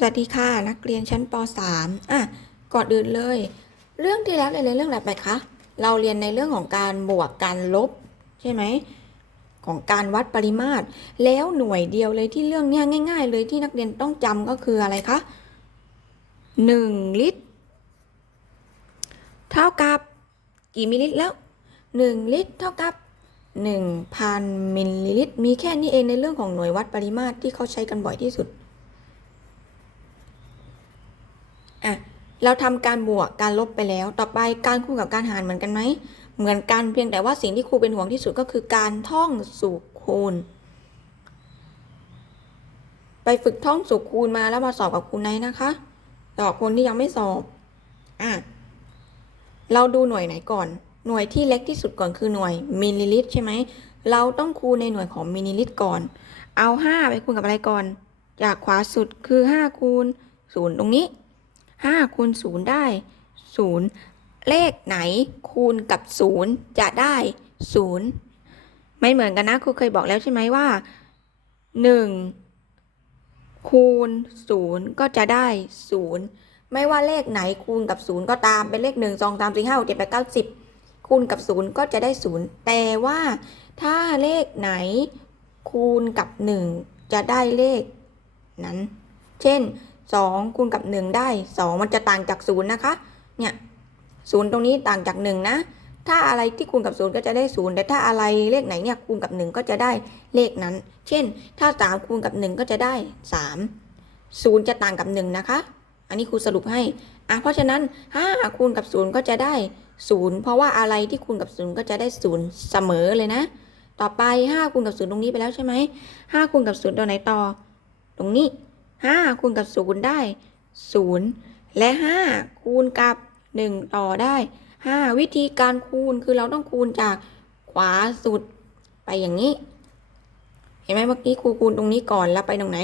สวัสดีค่ะนักเรียนชั้นป .3 อะก่อนอื่นเลย เรื่องที่แล้วเรียนในเรื่องอะไรไปคะเราเรียนในเรื่องของการบวกการลบ ใช่ไหมของการวัดปริมาตร แล้วหน่วยเดียวเลยที่เรื่องเนี้ยง่าย ๆ เลยที่นักเรียนต้องจำก็คืออะไรคะหนึ่งลิตร เท่ากับกี่มิลลิลิตรแล้วหนึ่งลิตร เท่ากับหนึ่งพันมิลลิลิตรมีแค่นี้เองในเรื่องของหน่วยวัดปริมาตรที่เขาใช้กันบ่อยที่สุด อะเราทำการบวกการลบไปแล้ว ต่อไปการคูณกับการหารเหมือนกันไหม เหมือนกันเพียงแต่ว่าสิ่งที่ครูเป็นห่วงที่สุดก็คือการท่องสูตรคูณ ไปฝึกท่องสูตรคูณมาแล้วมาสอบกับครูไนนะคะสอบคนที่ยังไม่สอบอะเราดูหน่วยไหนก่อน หน่วยที่เล็กที่สุดก่อนคือหน่วยมิลลิลิตรใช่ไหม เราต้องคูณในหน่วยของมิลลิลิตรก่อน เอา 5 ไปคูณกับอะไรก่อน จากขวาสุดคือ 5 คูณ 0 ตรงนี้ 5คูณ0ได้ 0 เลขไหนคูณกับ 0 จะได้ 0 ไม่เหมือนกันนะครูเคยบอกแล้วใช่ไหมว่า 1 คูณ 0 ก็จะได้ 0 ไม่ว่าเลขไหนคูณกับ 0 ก็ตามเป็นเลข 1 2 3 4 5 6 7 8 9 10 คูณกับ 0 ก็จะได้ 0 แต่ว่าถ้าเลขไหนคูณกับ 1 จะได้เลขนั้น เช่น 2คูณกับ 1 ได้ 2 มันจะต่างจาก0นะคะ เนี่ย0ตรงนี้ต่างจาก 1 นะ ถ้าอะไรที่คูณกับ 0 ก็จะได้ 0 แต่ถ้าอะไรเลขไหนเนี่ยคูณกับ 1 ก็จะได้เลขนั้น เช่น ถ้า 3 คูณกับ 1 ก็จะได้ 3 0 จะต่างกับ 1 นะคะ อันนี้ครูสรุปให้อะเพราะฉะนั้น 5 คูณกับ 0 ก็จะได้ 0 เพราะว่าอะไรที่คูณกับ 0 ก็จะได้ 0 เสมอเลยนะ ต่อไป 5 คูณกับ 0 ตรงนี้ไปแล้วใช่ไหม5คูณกับ 0 ตัวไหนต่อ ตรงนี้ 5คูณกับ 0 ได้ 0 และ 5 คูณกับ 1 ต่อได้ 5 วิธีการคูณคือเราต้องคูณจากขวาสุดไปอย่างนี้ เห็นไหมเมื่อกี้ครูคูณตรงนี้ก่อนแล้วไปตรงไหน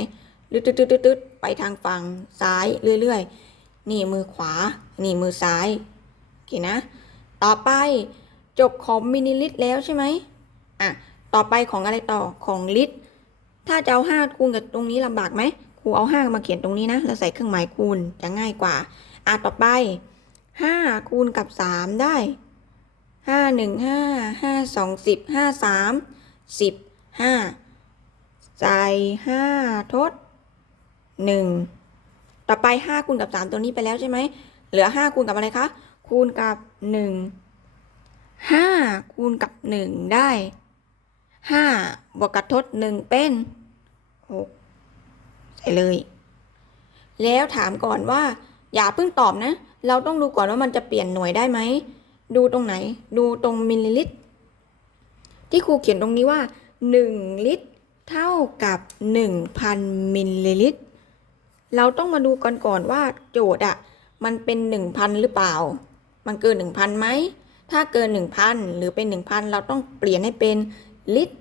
ตึ๊ดตึ๊ดตึ๊ดตึ๊ดไปทางฝั่งซ้ายเรื่อยๆ นี่มือขวา นี่มือซ้ายโอเคนะ ต่อไปจบของมิลลิลิตรแล้วใช่ไหมอะ ต่อไปของอะไรต่อของลิตร ถ้าจะเอาห้าคูณกับตรงนี้ลำบากไหม รูเอาห้ามาเขียนตรงนี้นะ แล้วใส่เครื่องหมายคูณจะง่ายกว่า อะต่อไปห้าคูณกับสามได้ห้าหนึ่งห้าห้าสองสิบห้าสามสิบห้าใส่ห้าทดหนึ่งต่อไปห้าคูณกับสามตัวนี้ไปแล้วใช่ไหมเหลือห้าคูณกับอะไรคะคูณกับหนึ่งห้าคูณกับหนึ่งได้ห้าบวกกับทดหนึ่งเป็นหก ใส่เลย แล้วถามก่อนว่า อย่าเพิ่งตอบนะ เราต้องดูก่อนว่ามันจะเปลี่ยนหน่วยได้ไหม ดูตรงไหน ดูตรงมิลลิลิตร ที่ครูเขียนตรงนี้ว่า 1 ลิตร เท่ากับ 1,000 มิลลิลิตร เราต้องมาดูก่อนก่อนว่าโจทย์อะมันเป็น 1,000 หรือเปล่า มันเกิน 1,000ไหม ถ้าเกิน 1,000 หรือเป็น 1,000 เราต้องเปลี่ยนให้เป็นลิตร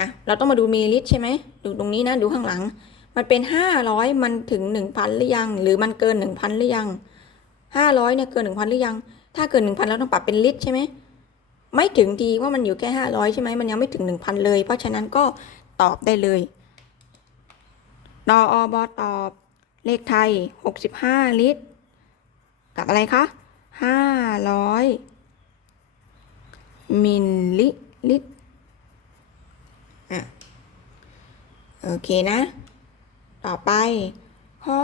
อะ เราต้องมาดูมิลลิลิตรใช่ไหม ดูตรงนี้นะ ดูข้างหลัง มันเป็น500มันถึง1,000หรือยัง หรือมันเกิน1,000หรือยัง500เนี่ยเกิน1,000หรือยัง ถ้าเกิน1,000เราต้องปรับเป็นลิตรใช่ไหมไม่ถึงทีว่ามันอยู่แค่500ใช่ไหมมันยังไม่ถึง1,000เลย เพราะฉะนั้นก็ตอบได้เลยดออบอตอบ เลขไทย65ลิตร กับอะไรคะ500มิลลิลิตรอะโอเคนะ ต่อไป ข้อ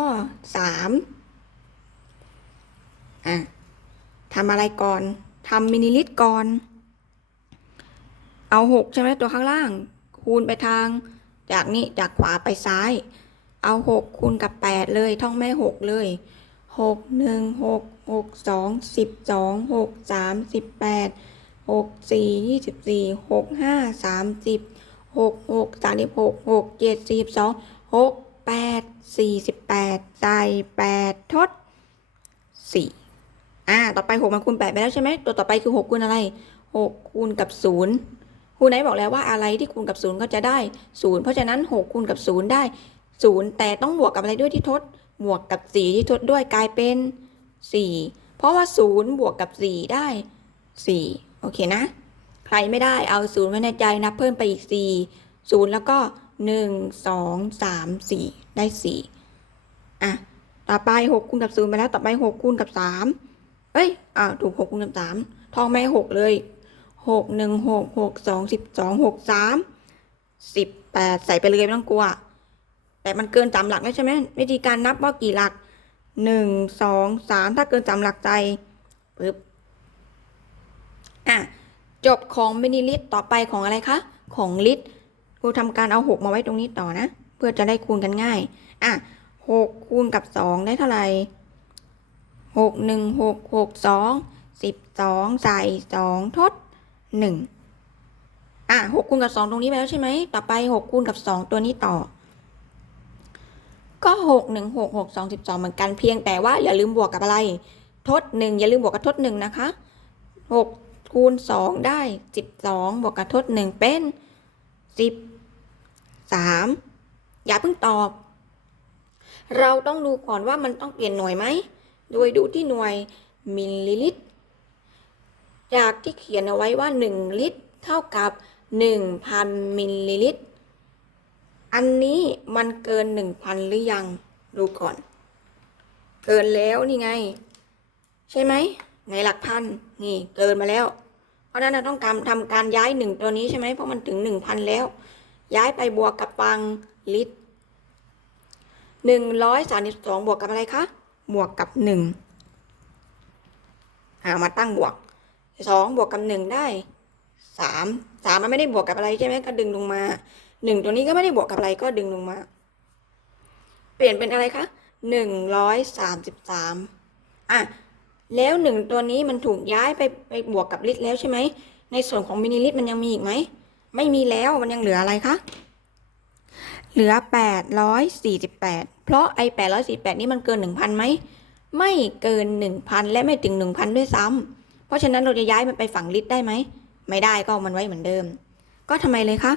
3อะทำอะไรก่อนทำมิลลิลิตรก่อน เอาหกใช่ไหมตัวข้างล่าง คูณไปทาง จากนี้จากขวาไปซ้าย เอาหกคูณกับแปดเลย ท่องแม่หกเลยหกหนึ่งหกหกสองสิบสองหกสามสิบแปดหกสี่ยี่สิบสี่หกห้าสามสิบหกหกสามสิบหกหกเจ็ดสี่สิบสองหก แปดสี่สิบแปดใส่แปดทดสี่อ่า ต่อไปหกมันคูณแปดไปแล้วใช่ไหม ตัวต่อไปคือหกคูณอะไรหกคูณกับศูนย์ครูไหนบอกแล้วว่าอะไรที่คูณกับศูนย์ก็จะได้ศูนย์เพราะฉะนั้นหกคูณกับศูนย์ได้ศูนย์แต่ต้องบวกกับอะไรด้วยที่ทดบวกกับสี่ที่ทดด้วยกลายเป็นสี่เพราะว่าศูนย์บวกกับสี่ได้สี่โอเคนะ ใครไม่ได้เอาศูนย์ไว้ในใจนับเพิ่มไปอีกสี่ศูนย์แล้วก็ หนึ่งสองสามสี่ได้สี่อะต่อไปหกคูณกับศูนย์ไปแล้วต่อไปหกคูณกับสามเอ้ยอ้าวถูกหกคูณกับสามทองไม่หกเลยหกหนึ่งหกหกสองสิบสองหกสามสิบแปดใส่ไปเลยไม่ต้องกลัว แต่มันเกินสามหลักแล้วใช่ไหมวิธีการนับว่ากี่หลักหนึ่งสองสามถ้าเกินสามหลักใจปึ๊บอะจบของมิลลิลิตรต่อไปของอะไรคะ ของลิตร ครูทำการเอาหกมาไว้ตรงนี้ต่อนะ เพื่อจะได้คูณกันง่าย อะหกคูณกับสองได้เท่าไหร่หกหนึ่งหกหกสองสิบสองใส่สองทดหนึ่งอะหกคูณกับสองตรงนี้ไปแล้วใช่ไหม ต่อไปหกคูณกับสองตัวนี้ต่อ ก็หกหนึ่งหกหกสองสิบสองเหมือนกันเพียงแต่ว่าอย่าลืมบวกกับอะไร ทดหนึ่งอย่าลืมบวกกับทดหนึ่งนะคะหกคูณสองได้สิบสองบวกกับทดหนึ่งเป็น สิบสามอย่าเพิ่งตอบ เราต้องดูก่อนว่ามันต้องเปลี่ยนหน่วยไหม โดยดูที่หน่วยมิลลิลิตร จากที่เขียนเอาไว้ว่า 1 ลิตร เท่ากับ 1,000 มิลลิลิตร อันนี้มันเกิน 1,000 หรือยัง ดูก่อน เกินแล้วนี่ไง ใช่ไหม ในหลักพัน นี่เกินมาแล้ว ราะนั้นเราต้องการทำการย้ายหนึ่งตัวนี้ใช่ไหมเพราะมันถึง1,000แล้ว ย้ายไปบวกกับปังลิตรหนึ่งร้อยสามสิบสองบวกกับอะไรคะบวกกับหนึ่งหามาตั้งบวกสองบวกกับหนึ่งได้สามสามมันไม่ได้บวกกับอะไรใช่ไหมก็ดึงลงมาหนึ่งตัวนี้ก็ไม่ได้บวกกับอะไรก็ดึงลงมา เปลี่ยนเป็นอะไรคะหนึ่งร้อยสามสิบสามอะ แล้วหนึ่งตัวนี้มันถูกย้ายไปไปบวกกับลิตรแล้วใช่ไหม ในส่วนของมิลลิลิตรมันยังมีอีกไหม ไม่มีแล้วมันยังเหลืออะไรคะ เหลือ 848 เพราะไอ้848 นี่มันเกิน 1,000ไหม ไม่เกิน 1,000 และไม่ถึง 1,000 ด้วยซ้ำ เพราะฉะนั้นเราจะย้ายมันไปฝั่งลิตรได้ไหม ไม่ได้ก็เอามันไว้เหมือนเดิม ก็ทำไมเลยคะ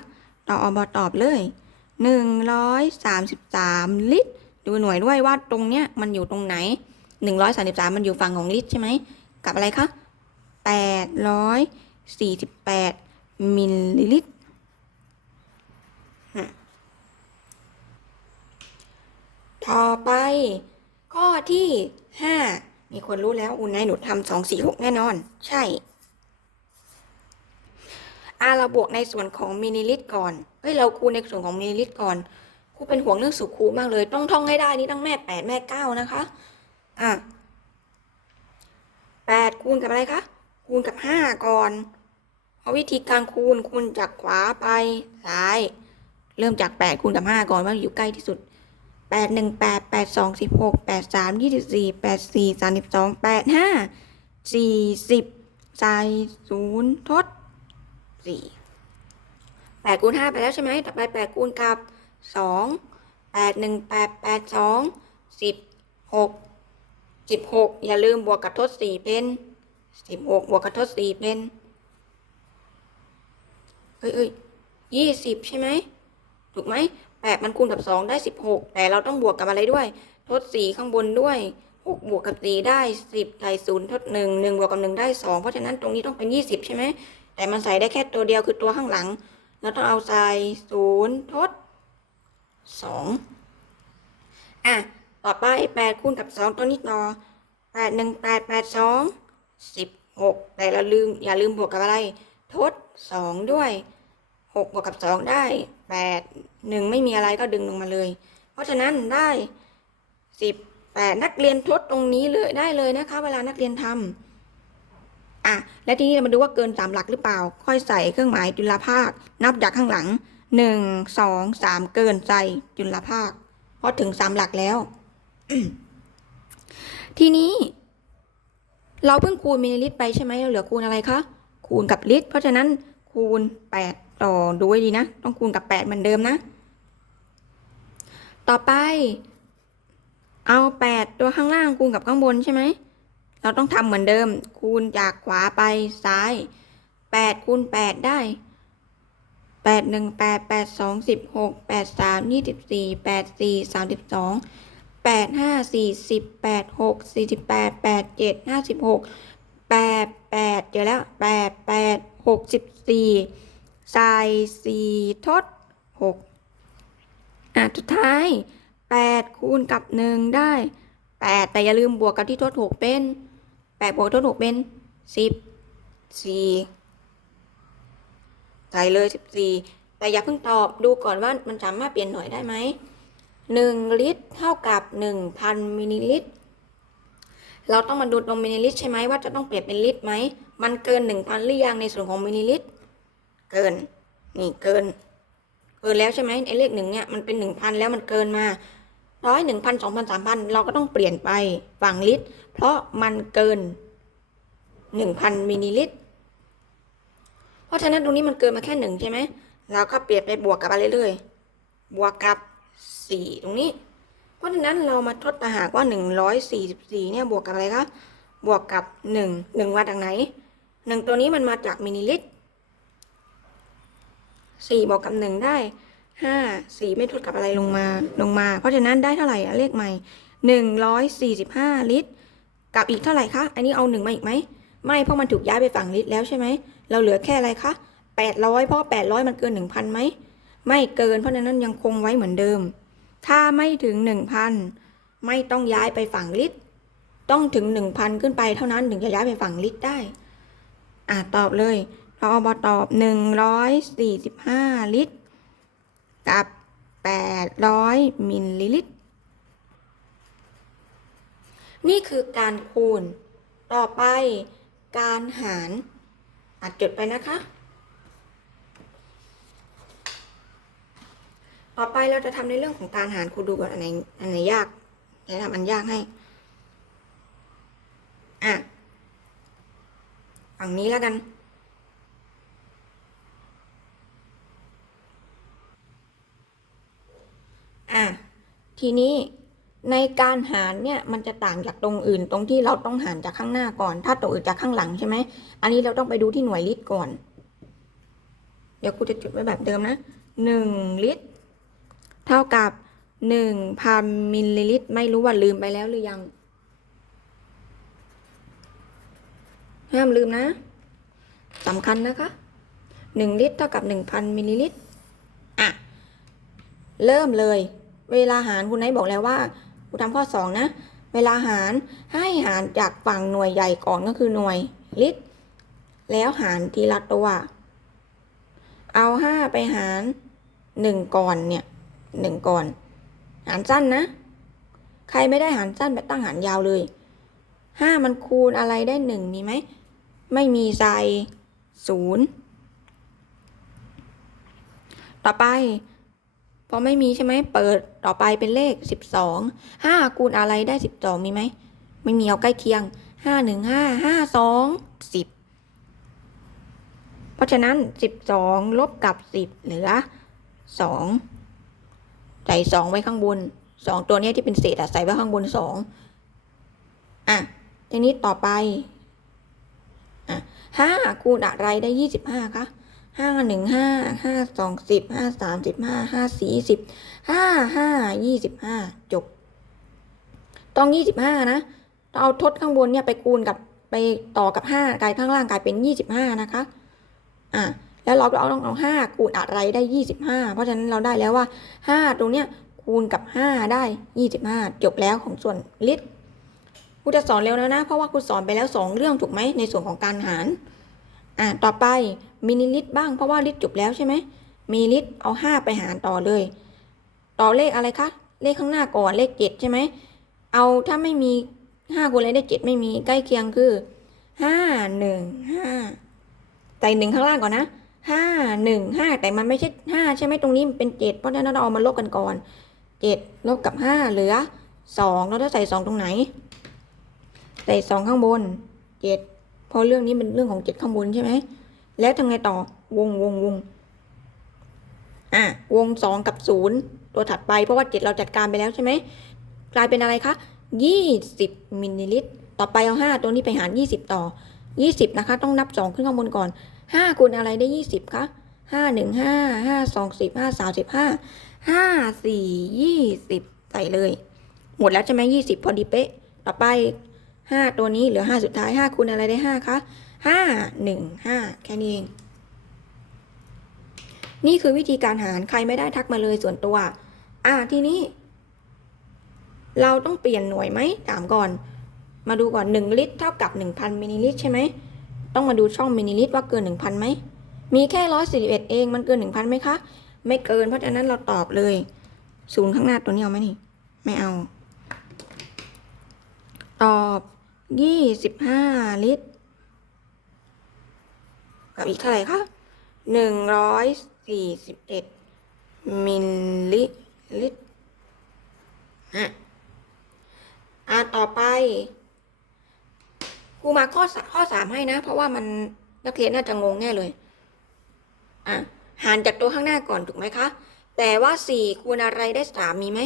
ต่ออบตอบเลย 133 ลิตร ดูหน่วยด้วยว่าตรงเนี้ยมันอยู่ตรงไหน 133มันอยู่ฝั่งของลิตรใช่ไหมกับอะไรคะ848มิลลิลิตรต่อไปข้อที่ห้ามีคนรู้แล้วอุ่นนายหนูทำสองสี่หกแน่นอน ใช่อาเราบวกในส่วนของมิลลิลิตรก่อน เฮ้ย เราคูณในส่วนของมิลลิลิตรก่อนครูเป็นห่วงเรื่องสุขคูมากเลย ต้องท่องให้ได้นี่ต้องแม่แปดแม่เก้านะคะ อะแปดคูณกับอะไรคะ คูณกับห้าก่อน เอาวิธีการคูณคูณจากขวาไปซ้าย เริ่มจากแปดคูณกับห้าก่อนว่าอยู่ใกล้ที่สุดแปดหนึ่งแปดแปดสองสิบหกแปดสามยี่สิบสี่แปดสี่สามสิบสองแปดห้าสี่สิบใส่ศูนย์ทดสี่แปดคูณห้าไปแล้วใช่ไหมต่อไปแปดคูณกับสองแปดหนึ่งแปดแปดสองสิบหก สิบหกอย่าลืมบวกกับทดสี่เป็นสิบหกบวกกับทดสี่เป็นเอ้ยเอ้ยยี่สิบใช่ไหมถูกไหมแปดมันคูณกับสองได้สิบหกแต่เราต้องบวกกับอะไรด้วย ทดสี่ข้างบนด้วยหกบวกกับสี่ได้สิบใส่ศูนย์ทดหนึ่งหนึ่งบวกกับหนึ่งได้สองเพราะฉะนั้นตรงนี้ต้องเป็นยี่สิบใช่ไหมแต่มันใส่ได้แค่ตัวเดียวคือตัวข้างหลัง เราต้องเอาใส่ศูนย์ทดสองอะ ต่อไปแปดคูณกับสองตัวนี้ต่อแปดหนึ่งแปดแปดสองสิบหกแต่เราลืมอย่าลืมบวกกับอะไร ทดสองด้วยหกบวกกับสองได้แปดหนึ่งไม่มีอะไรก็ดึงลงมาเลย เพราะฉะนั้นได้สิบแปดนักเรียนทดตรงนี้เลยได้เลยนะคะ เวลานักเรียนทำอะและทีนี้เรามาดูว่าเกินสามหลักหรือเปล่า ค่อยใส่เครื่องหมายจุลภาค นับจากข้างหลังหนึ่งสองสามเกินใส่จุลภาค เพราะถึงสามหลักแล้ว ทีนี้ เราเพิ่งคูณมิลลิลิตรไปใช่ไหมเราเหลือคูณอะไรคะ คูณกับลิตร เพราะฉะนั้นคูณ8ต่อดูให้ดีนะ ต้องคูณกับ 8 เหมือนเดิมนะ ต่อไป เอา 8 ตัวข้างล่างคูณกับข้างบนใช่ไหม เราต้องทำเหมือนเดิม คูณจากขวาไปซ้าย 8 คูณ 8 ได้8 1 8 8 2 16 8 3 24 8 4 32 8 5 40 8 6 48 8 7 56แปดสี่สามสิบสอง แปดห้าสี่สิบแปดหกสี่สิบแปดแปดเจ็ดห้าสิบหกแปดแปดเดี๋ยวแล้วแปดแปดหกสิบสี่ใส่สี่ทดหกอะสุดท้ายแปดคูณกับหนึ่งได้แปดแต่อย่าลืมบวกกับที่ทดหกเป็นแปดบวกทดหกเป็นสิบสี่ใส่เลยสิบสี่แต่อย่าเพิ่งตอบดูก่อนว่ามันสามารถเปลี่ยนหน่วยได้ไหม หนึ่งลิตร เท่ากับหนึ่งพันมิลลิลิตร เราต้องมาดูตรงมิลลิลิตรใช่ไหมว่าจะต้องเปลี่ยนเป็นลิตรไหม มันเกินหนึ่งพันหรือยังในส่วนของมิลลิลิตร เกิน นี่เกิน เกินแล้วใช่ไหมไอ้เลขหนึ่งเนี่ยมันเป็นหนึ่งพันแล้วมันเกินมาร้อยหนึ่งพันสองพันสามพันเราก็ต้องเปลี่ยนไปฝั่งลิตร เพราะมันเกินหนึ่งพันมิลลิลิตร เพราะฉะนั้นตรงนี้มันเกินมาแค่หนึ่งใช่ไหมเราก็เปลี่ยนไปบวกกับอะไรเลย บวกกับ สี่ตรงนี้ เพราะฉะนั้นเรามาทดหากว่าหนึ่งร้อยสี่สิบสี่เนี่ยบวกกับอะไรคะบวกกับหนึ่งหนึ่งมาจากไหนหนึ่งตัวนี้มันมาจากมิลลิลิตรสี่บวกกับหนึ่งได้ห้าสี่ไม่ทดกับอะไรลงมาลงมา เพราะฉะนั้นได้เท่าไหร่อะเลขใหม่หนึ่งร้อยสี่สิบห้าลิตร กับอีกเท่าไหร่คะ อันนี้เอาหนึ่งมาอีกไหม ไม่ เพราะมันถูกย้ายไปฝั่งลิตรแล้วใช่ไหม เราเหลือแค่อะไรคะแปดร้อยเพราะแปดร้อยมันเกินหนึ่งพันไหม ไม่เกิน เพราะฉะนั้นยังคงไว้เหมือนเดิม ถ้าไม่ถึงหนึ่งพันไม่ต้องย้ายไปฝั่งลิตร ต้องถึงหนึ่งพันขึ้นไปเท่านั้นถึงจะย้ายไปฝั่งลิตรได้ อ่าตอบเลยเราอบอตอบหนึ่งร้อยสี่สิบห้าลิตร กับแปดร้อยมิลลิลิตร นี่คือการคูณ ต่อไปการหารอัดจดไปนะคะ ต่อไปเราจะทำในเรื่องของการหารครูดูก่อนอันไหนอันไหนยากจะทำอันยากให้ อะฝั่งนี้แล้วกัน อะทีนี้ในการหารเนี่ยมันจะต่างจากตรงอื่น ตรงที่เราต้องหารจากข้างหน้าก่อน ถ้าตรงอื่นจากข้างหลังใช่ไหมอันนี้เราต้องไปดูที่หน่วยลิตรก่อน เดี๋ยวครูจะจุดไว้แบบเดิมนะหนึ่งลิตร เท่ากับหนึ่งพันมิลลิลิตร ไม่รู้ว่าลืมไปแล้วหรือยัง ห้ามลืมนะสำคัญนะคะหนึ่งลิตรเท่ากับหนึ่งพันมิลลิลิตร อะ เริ่มเลย เวลาหารคุณไนท์บอกแล้วว่าคุณทำข้อสองนะ เวลาหารให้หารจากฝั่งหน่วยใหญ่ก่อนก็คือหน่วยลิตร แล้วหารทีละตัว เอาห้าไปหารหนึ่งก่อนเนี่ย หนึ่งก่อน หารสั้นนะ ใครไม่ได้หารสั้นไปตั้งหารยาวเลยห้ามันคูณอะไรได้หนึ่งมีไหม ไม่มีใส่ศูนย์ต่อไป พอไม่มีใช่ไหมเปิดต่อไปเป็นเลขสิบสองห้าคูณอะไรได้สิบสองมีไหม ไม่มีเอาใกล้เคียงห้าหนึ่งห้าห้าสองสิบเพราะฉะนั้นสิบสองลบกับสิบเหลือสอง ส่สองไว้ข้างบนสองตัวนี้ที่เป็นเศษอะใส่ไว้ข้างบนสองอะทีนี้ต่อไปอะห้าคูณอะไรได้ยี่สิบห้าคะห้าหนึ่งห้าห้าสองสิบห้าสามสิบห้าห้าสี่สิบห้าห้ายี่สิบห้าจบ ต้องยี่สิบห้านะเอาทดข้างบนเนี่ยไปคูณกับไปต่อกับห้ากลายข้างล่างกลายเป็นยี่สิบห้านะคะ อะ แล้วเราก็เอาต้องเอาห้าคูณอะไรได้ยี่สิบห้าเพราะฉะนั้นเราได้แล้วว่าห้าตรงเนี้ยคูณกับห้าได้ยี่สิบห้าจบแล้วของส่วนลิตรครูจะสอนเร็วแล้วนะ เพราะว่าครูสอนไปแล้วสองเรื่องถูกไหมในส่วนของการหาร อะต่อไปมิลลิลิตรบ้างเพราะว่าลิตรจบแล้วใช่ไหมมิลลิตรเอาห้าไปหารต่อเลย ต่อเลขอะไรคะ เลขข้างหน้าก่อนเลขเจ็ดใช่ไหมเอาถ้าไม่มีห้าคูณอะไรได้เจ็ดไม่มีใกล้เคียงคือห้าหนึ่งห้าใส่หนึ่งข้างล่างก่อนนะ ห้าหนึ่งห้าแต่มันไม่ใช่ห้าใช่ไหมตรงนี้มันเป็นเจ็ดเพราะฉะนั้นเราเอามาลบกันก่อนเจ็ดลบกับห้าเหลือสองเราจะใส่สองตรงไหน ใส่สองข้างบนเจ็ดเพราะเรื่องนี้เป็นเรื่องของเจ็ดข้างบนใช่ไหมแล้วทำไงต่อวงวงวงอะวงสองกับศูนย์ตัวถัดไปเพราะว่าเจ็ดเราจัดการไปแล้วใช่ไหมกลายเป็นอะไรคะยี่สิบมิลลิลิตร ต่อไปเอาห้าตัวนี้ไปหารยี่สิบต่อยี่สิบนะคะ ต้องนับสองขึ้นข้างบนก่อน ห้าคูณอะไรได้ยี่สิบคะห้าหนึ่งห้าห้าสองสิบห้าสามสิบห้าห้าสี่ยี่สิบใส่เลย หมดแล้วใช่ไหมยี่สิบพอดีเป๊ะ ต่อไปห้าตัวนี้เหลือห้าสุดท้ายห้าคูณอะไรได้ห้าคะห้าหนึ่งห้าแค่นี้เอง นี่คือวิธีการหารใครไม่ได้ทักมาเลยส่วนตัว อ่าทีนี้ เราต้องเปลี่ยนหน่วยไหมถามก่อน มาดูก่อน1ลิตรเท่ากับ1,000มิลลิลิตรใช่ไหม ต้องมาดูช่องมิลิลิตรว่าเกิน 1,000ไหม มีแค่ 141 เอง มันเกิน 1,000ไหมคะ ไม่เกิน เพราะฉะนั้นเราตอบเลย ศูนย์ข้างหน้าตัวนี้เอาไหมนี่ ไม่เอา ตอบ 25 ลิตร กับอีกเท่าไหร่คะ 141 มิลลิลิตรอะอะต่อไป ครูมาข้อสข้อสามให้นะ เพราะว่ามันนักเรียนน่าจะงงแน่เลย อะหารจากตัวข้างหน้าก่อนถูกไหมคะ แต่ว่าสี่คูณอะไรได้สามมีไหม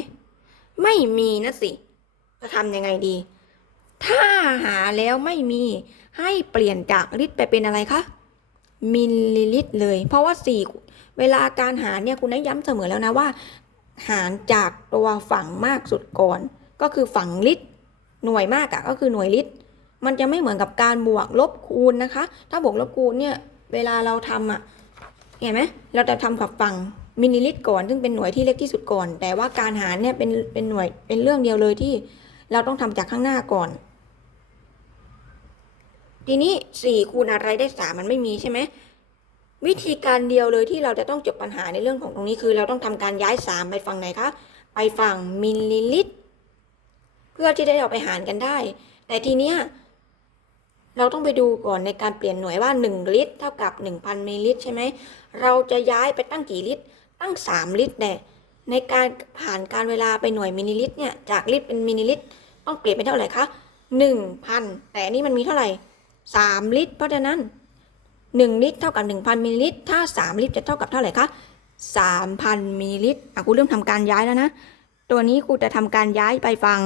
ไม่มีนะสิ จะทำยังไงดี ถ้าหาแล้วไม่มี ให้เปลี่ยนจากลิตรไปเป็นอะไรคะมิลลิลิตรเลย เพราะว่าสี่เวลาการหารเนี่ยคุณได้ย้ำเสมอแล้วนะว่า หารจากตัวฝั่งมากสุดก่อน ก็คือฝั่งลิตร หน่วยมากอะก็คือหน่วยลิตร มันจะไม่เหมือนกับการบวกลบคูณนะคะ ถ้าบวกลบคูณเนี่ย เวลาเราทำอะ เห็นไหมเราจะทำกับฝั่งมิลลิลิตรก่อน ซึ่งเป็นหน่วยที่เล็กที่สุดก่อน แต่ว่าการหารเนี่ยเป็นเป็นหน่วยเป็นเรื่องเดียวเลยที่เราต้องทำจากข้างหน้าก่อน ทีนี้สี่คูณอะไรได้สามมันไม่มีใช่ไหมวิธีการเดียวเลยที่เราจะต้องจบปัญหาในเรื่องของตรงนี้คือ เราต้องทำการย้ายสามไปฝั่งไหนคะ ไปฝั่งมิลลิลิตร เพื่อที่จะได้เอาไปหารกันได้ แต่ทีเนี้ย เราต้องไปดูก่อนในการเปลี่ยนหน่วยว่า 1 ลิตร เท่ากับ 1,000มิลลิลิตรใช่ไหมเราจะย้ายไปตั้งกี่ลิตร ตั้ง 3 ลิตรแน่ในการผ่านการเวลาไปหน่วยมิลลิลิตรเนี่ยจากลิตรเป็นมิลลิลิตรต้องเปลี่ยนเป็นเท่าไหร่คะ1,000 แต่อันนี่มันมีเท่าไหร่ 3 ลิตร เพราะฉะนั้น 1 ลิตรเท่ากับ 1,000มิลลิลิตรถ้า 3 ลิตรจะเท่ากับเท่าไหร่คะ3,000มิลลิลิตรอะครูเริ่มทำการย้ายแล้วนะตัวนี้ครูจะทำการย้ายไปฝั่ง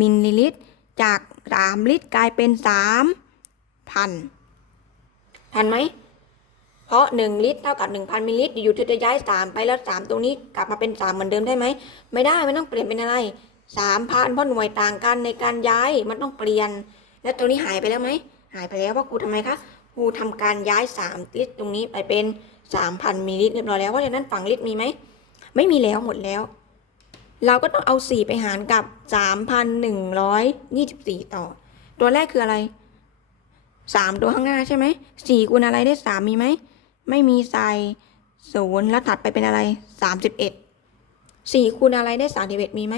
มิลลิลิตร จาก 3 ลิตรกลายเป็น 3,000ทันไหม เพราะ1ลิตรเท่ากับ1,000มิลลิลิตรอยู่ๆเธอจะย้าย3ไปแล้ว3ตรงนี้กลับมาเป็น3เหมือนเดิมได้ไหม ไม่ได้ไม่ต้องเปลี่ยนเป็นอะไร3,000เพราะหน่วยต่างกันในการย้ายมันต้องเปลี่ยน แล้วตรงนี้หายไปแล้วไหม หายไปแล้วเพราะครูทำไมคะครูทำการย้าย3ลิตรตรงนี้ไปเป็น3,000มิลลิลิตรเรียบร้อยแล้วเพราะฉะนั้นฝั่งลิตรมีไหม ไม่มีแล้วหมดแล้ว เราก็ต้องเอา4ไปหารกับ3,124ต่อ ตัวแรกคืออะไร สามตัวข้างหน้าใช่ไหมสี่คูณอะไรได้สามมีไหม ไม่มีใส่ศูนย์แล้วถัดไปเป็นอะไรสามสิบเอ็ดสี่คูณอะไรได้สามสิบเอ็ดมีไหม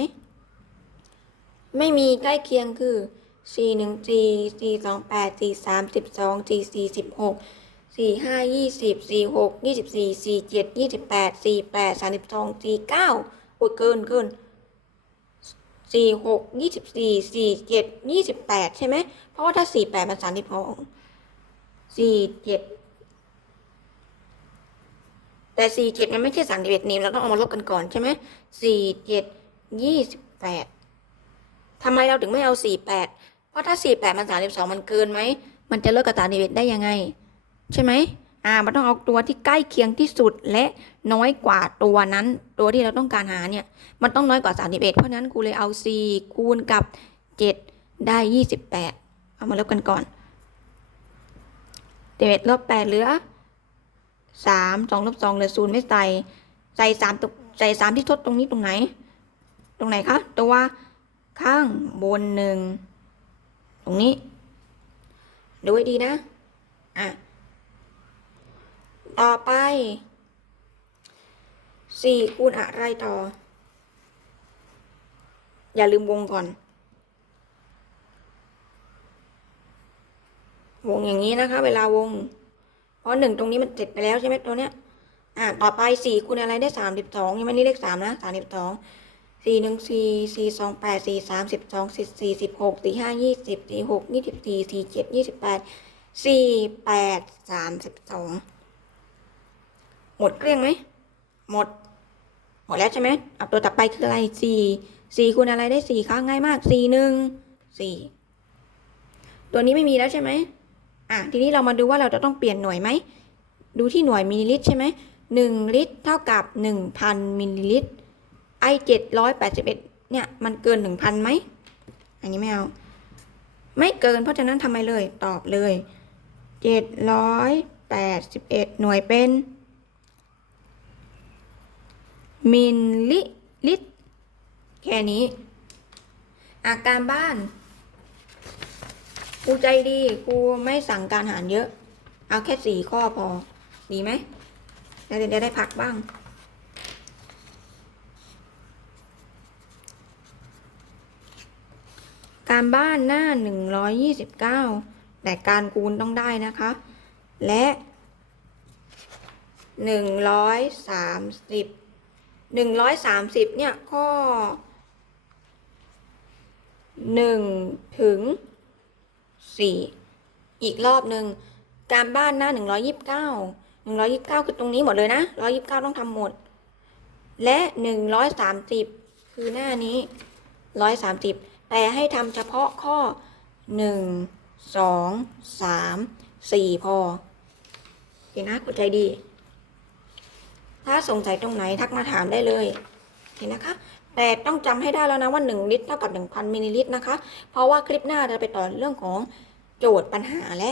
ไม่มีใกล้เคียงคือสี่หนึ่งสี่สี่สองแปดสี่สามสิบสองสี่สี่สิบหกสี่ห้ายี่สิบสี่หกยี่สิบสี่สี่เจ็ดยี่สิบแปดสี่แปดสามสิบสองสี่เก้าอุดเกินเกิน 4 6 24 4 7 28ใช่ไหม เพราะว่าถ้า4 8มัน32 4 7แต่4 7มันไม่ใช่31นี่เราต้องเอามาลบกันก่อนใช่ไหม4 7 28ทำไมเราถึงไม่เอา48เพราะถ้า48มัน32มันเกินไหม มันจะเลิกกับ31ได้ยังไง ใช่ไหม อ่ามันต้องเอาตัวที่ใกล้เคียงที่สุดและน้อยกว่าตัวนั้น ตัวที่เราต้องการหาเนี่ย มันต้องน้อยกว่า 31 เพราะนั้นครูเลยเอา 4 คูณกับ 7 ได้ 28 เอามาลบกันก่อน7ลบ8เหลือ3 2ลบ2เหลือ0ไม่ใส่ ใส่3ตรงใส่3ที่ทดตรงนี้ตรงไหน ตรงไหนคะ ตัวข้างบนหนึ่งตรงนี้ ดูให้ดีนะ อะ ต่อไปสี่คูณอะไรต่อ อย่าลืมวงก่อน วงอย่างนี้นะคะ เวลาวง เพราะหนึ่งตรงนี้มันเสร็จไปแล้วใช่ไหมตัวเนี้ย อะต่อไปสี่คูณอะไรได้สามสิบสองยังไม่นี่เลขสามนะสามสิบสองสี่หนึ่งสี่สี่สองแปดสี่สามสิบสองสี่สี่สิบหกสี่ห้ายี่สิบสี่หกยี่สิบสี่สี่เจ็ดยี่สิบแปดสี่แปดสามสิบสอง หมดเกลี้ยงไหม หมด หมดแล้วใช่ไหมเอาตัวต่อไปคืออะไรสี่สี่คูณอะไรได้สี่ครั้งง่ายมากสี่หนึ่งสี่ตัวนี้ไม่มีแล้วใช่ไหมอะทีนี้เรามาดูว่าเราจะต้องเปลี่ยนหน่วยไหม ดูที่หน่วยมิลลิลิตรใช่ไหมหนึ่งลิตรเท่ากับหนึ่งพันมิลลิลิตร ไอเจ็ดร้อยแปดสิบเอ็ดเนี่ยมันเกินหนึ่งพันไหม อันนี้ไม่เอา ไม่เกินเพราะฉะนั้นทำไมเลย ตอบเลยเจ็ดร้อยแปดสิบเอ็ดหน่วยเป็น มิลลิลิตรแค่นี้ อาการบ้านครูใจดีครูไม่สั่งการหารเยอะ เอาแค่สี่ข้อพอ ดีไหมเดี๋ยวจะได้พักบ้าง การบ้านหน้า129แต่การคูณต้องได้นะคะ และ หนึ่งร้อยสามสิบเนี่ยก็หนึ่งถึงสี่อีกรอบหนึ่งการบ้านหน้าหนึ่งร้อยยิบเก้าหนึ่งร้อยยิบเก้าคือตรงนี้หมดเลยนะร้อยยิบเก้าต้องทำหมด และหนึ่งร้อยสามสิบคือหน้านี้ร้อยสามสิบแต่ให้ทำเฉพาะข้อหนึ่งสองสามสี่พอเห็นนะกดใจดี ถ้าสงสัยตรงไหนทักมาถามได้เลยเห็นนะคะ แต่ต้องจำให้ได้แล้วนะว่า 1 ลิตรเท่ากับ 1,000มิลลิลิตรนะคะ เพราะว่าคลิปหน้าจะไปต่อเรื่องของโจทย์ปัญหาและ